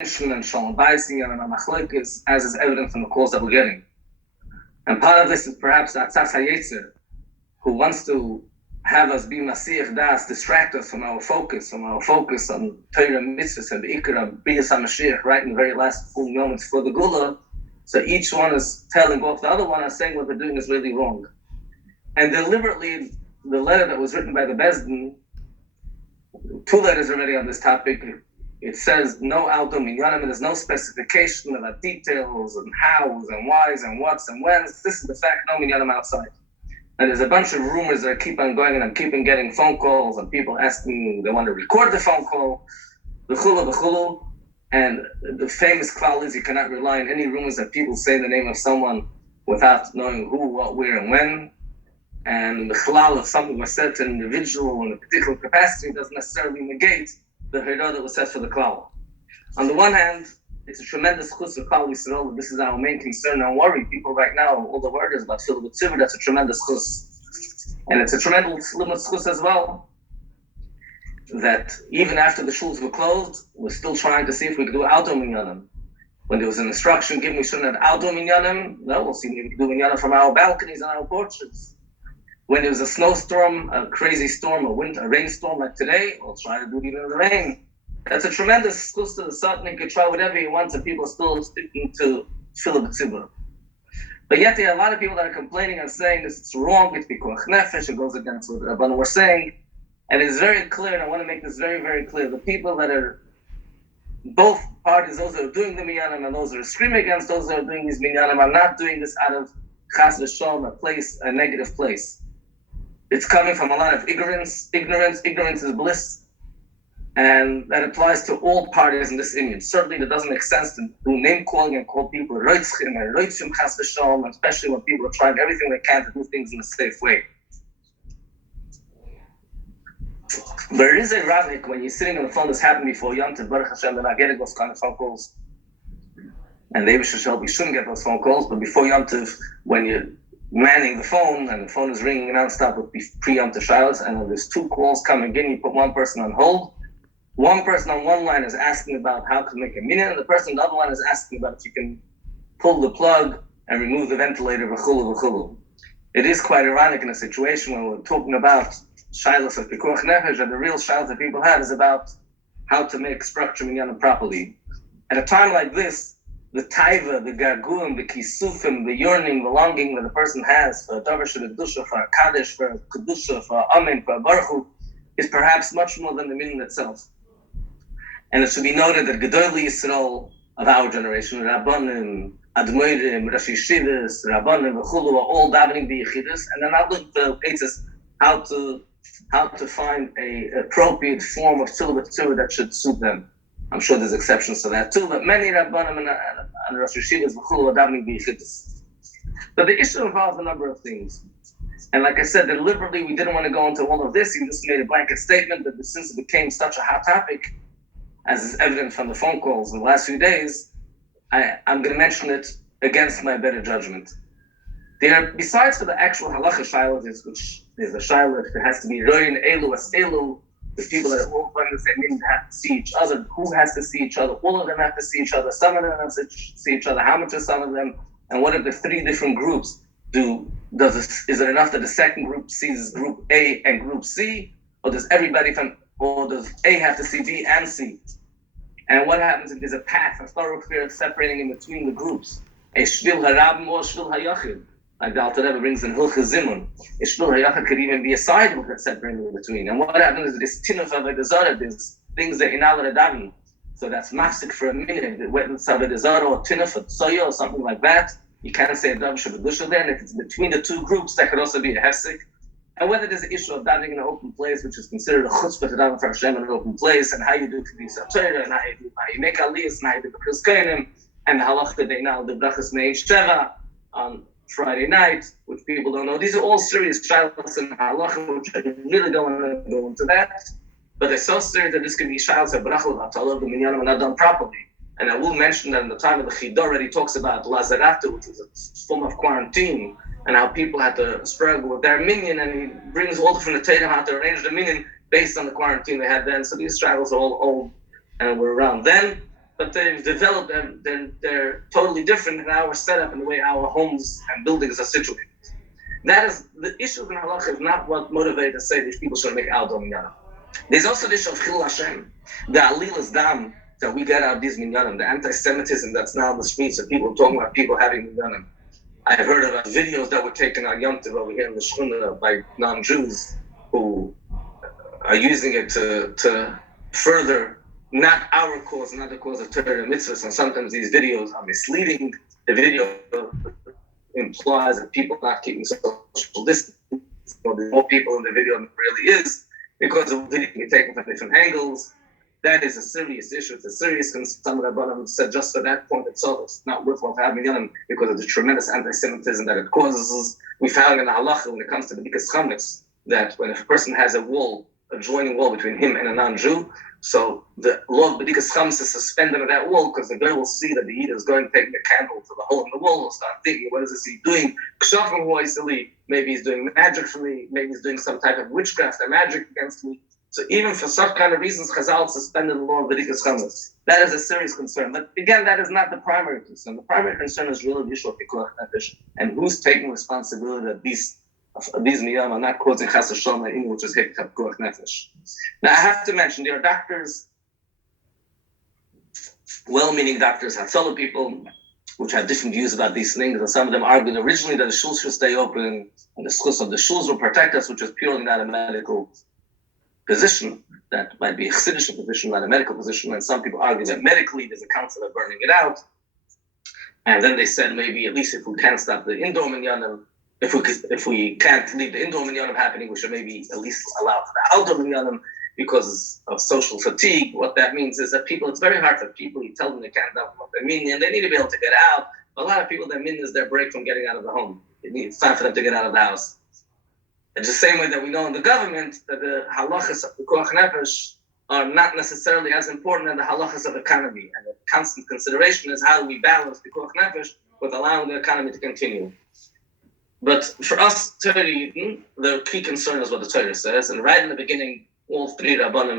and Shalom Bayis and Machlokes, as is evident from the calls that we're getting. And part of this is perhaps that Tzas HaYetzer, who wants to have us be Masiyach Das, distract us from our focus on Torah Mitzvahs and the Ikar of B'yas HaMashiach, right in the very last few moments for the Gula. So each one is telling off the other one and saying what they're doing is really wrong. And deliberately, the letter that was written by the Bezdin, 2 letters already on this topic, it says no Aldo Minyanim, there's no specification about details and hows and whys and whats and whens. This is the fact, no Minyanim outside. And there's a bunch of rumors that keep on going, and I'm keeping getting phone calls and people asking they want to record the phone call, the chulu. And the famous klal is you cannot rely on any rumors that people say the name of someone without knowing who, what, where, and when. And the chalal, if something was said to an individual in a particular capacity, doesn't necessarily negate the hira that was said for the klal. On the one hand, it's a tremendous chus of Klal Yisrael. This is our main concern and worry. People right now, all the word is about Philip Tzivur, that's a tremendous chus. And it's a tremendous limit chus as well, that even after the shuls were closed, we're still trying to see if we could do auto minyanim. When there was an instruction given we shouldn't have auto minyanim, no, we'll see if we can do minyanim from our balconies and our porches. When there was a snowstorm, a crazy storm, a rainstorm like today, we'll try to do it even in the rain. That's a tremendous schus to the Satan. You could try whatever you want, and people are still sticking to Philip Tzibur. But yet there are a lot of people that are complaining and saying this is wrong, it's pikuach nefesh, it goes against what the Rabbanan were saying. And it's very clear, and I want to make this very, very clear. The people that are, both parties, those that are doing the minyanim and those that are screaming against those that are doing these minyanim, are not doing this out of chas v'shalom, a negative place. It's coming from a lot of ignorance. Ignorance is bliss. And that applies to all parties in this image. Certainly, it doesn't make sense to do name calling and call people roitzchim and roitzim chas v'shalom, especially when people are trying everything they can to do things in a safe way. There is a ravnik when you're sitting on the phone. This happened before Yom Tov, Baruch Hashem, they're not getting those kind of phone calls. And they shouldn't get those phone calls. But before Yom Tov, when you're manning the phone and the phone is ringing nonstop with pre-Yom Tov shilas, and when there's 2 calls coming in, you put one person on hold. One person on one line is asking about how to make a minyan, and the person on the other line is asking about if you can pull the plug and remove the ventilator, v'chulu. It is quite ironic in a situation when we're talking about shilas of pikuach nefesh, and the real shilas that people have is about how to make structure minyanim properly. At a time like this, the taiva, the garguim, the kisufim, the yearning, the longing that a person has for a davar shebekdusha, for a kaddish, for a kedusha, for a amen, for a baruch hu, is perhaps much more than the minyan itself. And it should be noted that Gedolei Yisrael of our generation, Rabbanim, Admoirim, Rosh Yeshivas, Rabbanim, V'chulu, are all davening the Yechidus, and they're not looking for places how to find a appropriate form of Tzilah Tzilah that should suit them. I'm sure there's exceptions to that too, but many Rabbanim and Rosh Yeshivas, V'chulu, are davening the Yechidus. But the issue involves a number of things. And like I said, deliberately, we didn't want to go into all of this. He just made a blanket statement that since it became such a hot topic, as is evident from the phone calls in the last few days, I'm going to mention it against my better judgment. There, besides for the actual halacha shilas, which is a shilah, there has to be roin elu as elu, the people that are all playing the same meaning have to see each other. Who has to see each other? All of them have to see each other. Some of them have to see each other. How much are some of them? And what if the 3 different groups is it enough that the second group sees group A and group C, or does A have to see B and C? And what happens if there's a path, a thoroughfare separating in between the groups? A shvil harabim or shvil hayachid. Like the Alter Rebbe brings in Hilchah Zimun. A shvil hayachid could even be a sidewalk that's separating in between. And what happens is this tinuf of a zara, there's things that inal redavim. So that's mafsik for a minute. Whether it's a zara or tinuf or tsoya or something like that, you can't say a davar shabedusha there. And if it's between the 2 groups, that could also be a hefsik. And whether there's an issue of davening in an open place, which is considered a chutzpah to daven for Hashem in an open place, and how you do Kedusha Torah, and how you make aliyahs, and how you do B'chus Kainim, and the halacha they now the brachas Neish Sheva on Friday night, which people don't know. These are all serious shilas and halacha, which I really don't want to go into that. But they're so serious that this can be shilas of brachas, atalah, the minyanim, are not done properly. And I will mention that in the time of the Chidor already talks about Lazaratu, which is a form of quarantine, and how people had to struggle with their minyan, and he brings all from the Tatum how to arrange the minyan based on the quarantine they had then. So these struggles are all old and were around then. but they've developed and they're totally different in our setup and the way our homes and buildings are situated. That is the issue in halacha is not what motivated to say these people should make al dom minyanim. There's also the issue of Chilul Hashem, the alilas dam that we get out of these minyanim, the anti-Semitism that's now in the streets of people talking about people having minyanim. I heard about videos that were taken on Yom Tov over here in the Shechina by non-Jews who are using it to further not our cause, not the cause of Torah and mitzvahs. And sometimes these videos are misleading. The video implies that people are not keeping social distance. So there's more people in the video than there really is because the video can be taken from different angles. That is a serious issue. It's a serious concern. Some of the Rabbanim said just for that point itself, it's not worthwhile to have minyanim because of the tremendous anti-Semitism that it causes. We found in the halacha when it comes to the B'dikas Chametz that when a person has a wall, a joining wall between him and a non-Jew, so the law of B'dikas Chametz is suspended at that wall because the guy will see that the Yid is going to take the candle to the hole in the wall and start thinking, what is this he doing? Maybe he's doing magic for me. Maybe he's doing some type of witchcraft or magic against me. So even for such kind of reasons, Chazal suspended the law of B'dikas Chametz. That is a serious concern. But again, that is not the primary concern. The primary concern is really the issue of Pikuach Nefesh and who's taking responsibility that these miyam are not causing Chas V'Shalom, which is Pikuach Nefesh. Now I have to mention, there are doctors, well-meaning doctors, Hatzalah people, which have different views about these things, and some of them argued originally that the shuls should stay open, and the schus of the shuls will protect us, which is purely not a medical position. That might be a Chassidish position, not a medical position, and some people argue that medically there's a council of burning it out. And then they said maybe at least if we can't stop the indoor minyanim, if we can't leave the indoor minyanim happening, we should maybe at least allow for the outdoor minyanim because of social fatigue. What that means is that people, it's very hard for people, you tell them they can't dump what they mean, and they need to be able to get out. A lot of people, their min is their break from getting out of the home. It's time for them to get out of the house. It's the same way that we know in the government that the halachas of the Pikuach Nefesh are not necessarily as important as the halachas of economy. And the constant consideration is how do we balance the Pikuach Nefesh with allowing the economy to continue. But for us, Torah Yidden, the key concern is what the Torah says. And right in the beginning, all three Rabbanim